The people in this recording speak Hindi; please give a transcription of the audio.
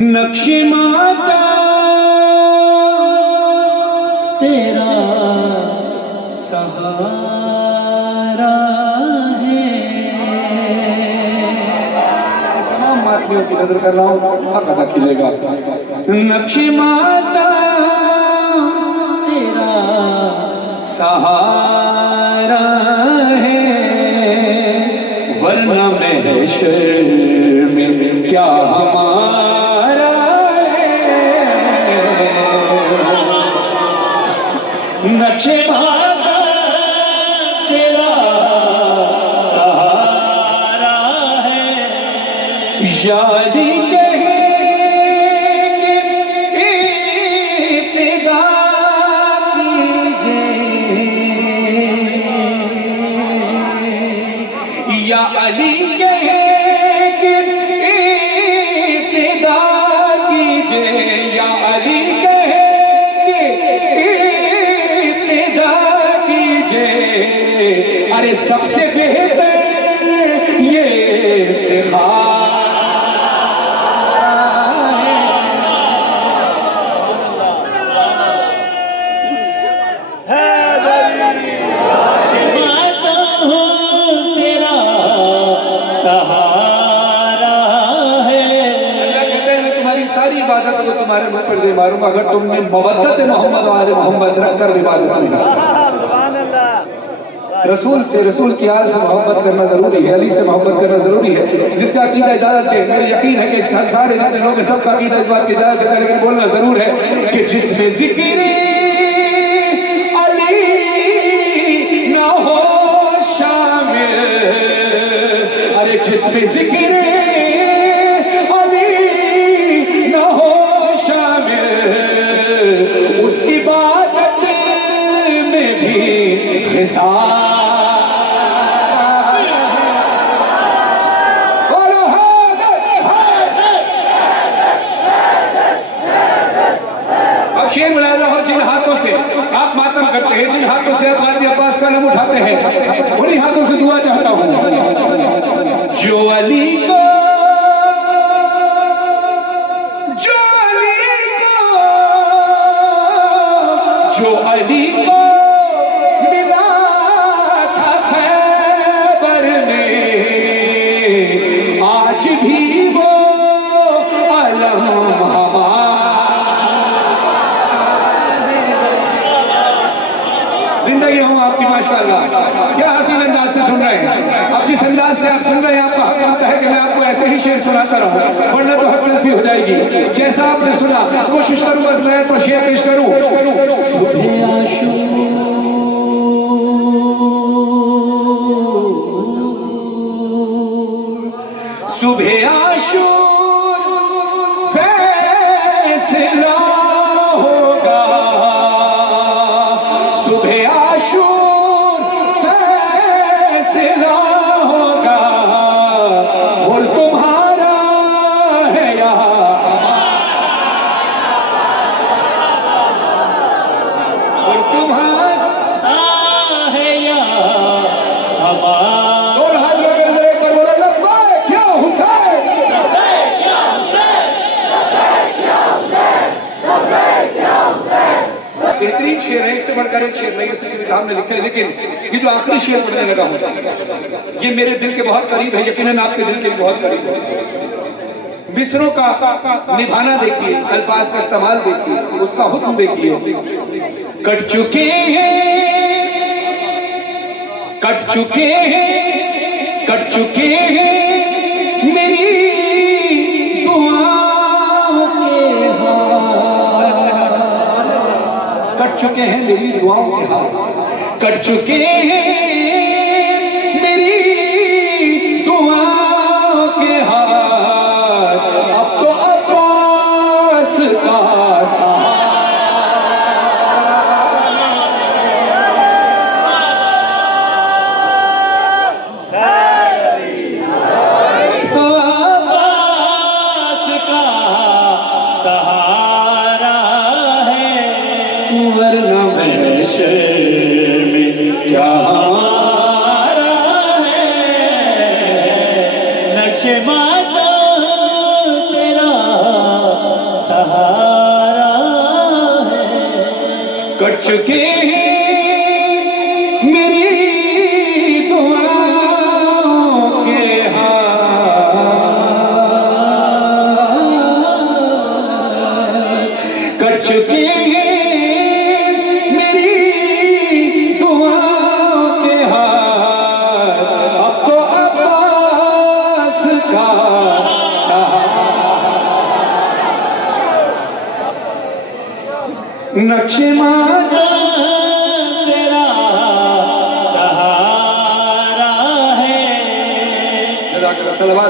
नक्शे माता तेरा सहारा है। तमाम मातमियों की नजर कर रहा हूँ, हक अदा कीजिएगा। नक्शे माता तेरा सहारा है, वरना महशर में क्या हमारा है। नक्शे माता तेरा सहारा है, यादी कहेंगे इब्तिदा कीजिए, या अली कहेंगे इब्तिदा कीजिए, या अली कहेंगे इब्तिदा कीजिए। अरे सबसे बेहतर ये इस्तिखारा सारी इबादत को तुम्हारे मुंह पर दे मारूंगा अगर तुमने मवद्दत मोहम्मद वाले मोहम्मद रखकर इबादत नहीं। रसूल से, रसूल की आल से मोहब्बत करना जरूरी है, अली से मोहब्बत करना जरूरी है। जिसका अकीदा इजाजत दे, मेरे यकीन है कि सारे जितने लोग सबका अकीदा इस बात की इजाजत देता है, लेकिन बोलना जरूर है कि जिसमें जिक्र अली ना हो शामिल, अरे जिसमें जिक्र उसकी इबादत में भी हिसाब। अब शेर मुलाजा हो, जिन हाथों से आप मातम करते हैं, जिन हाथों से आप गाजी अब्बास का नाम उठाते हैं, उन्हीं हाथों से दुआ चाहता हूं। जो अली को जो अली को मिला था खैबर में, आज भी वो अलम जिंदगी हूँ आपकी माशाअल्लाह। क्या हसीन अंदाज से सुन रहे हैं। अब जिस अंदाज से आप सुन रहे हैं, आपका हक बनता है कि मैं आपको ऐसे ही शेर सुनाता रहूं, वरना तो हक तलफी हो जाएगी। जैसा आपने सुना कोशिश करूं बस मैं तो शेर पेश करूं। सुबह आशूर फैसला होगा, सुबह आशूर फैसला होगा, और तुम्हारा है और तुम्हारा है या हमारा। बेहतरीन शेर है, एक से बढ़कर एक शेर नहीं सिलसिले साहब ने लिखे है, लेकिन ये जो आखिरी शेर पढ़ने लगा हूं ये मेरे दिल के बहुत करीब है, यकीनन आपके दिल के बहुत करीब है। मिसरों का निभाना देखिए, अल्फाज का इस्तेमाल देखिए, उसका हुस्न देखिए। कट चुके हैं, कट चुके हैं, कट चुके हैं मेरी दुआओं के हाथ, कट चुके हैं मेरी दुआओं के हाथ, कट चुके हैं मेरी दुआओं के हाथ। अब तो अब्बास का वरना महशर में क्या हमारा है। नक्शे माता तेरा चुके हैं मेरी दुआओं के हाथ, कट चुके हैं मेरी दुआओं के हाथ। अब तो अब्बास का नक्शे तेरा सहारा है। सलावत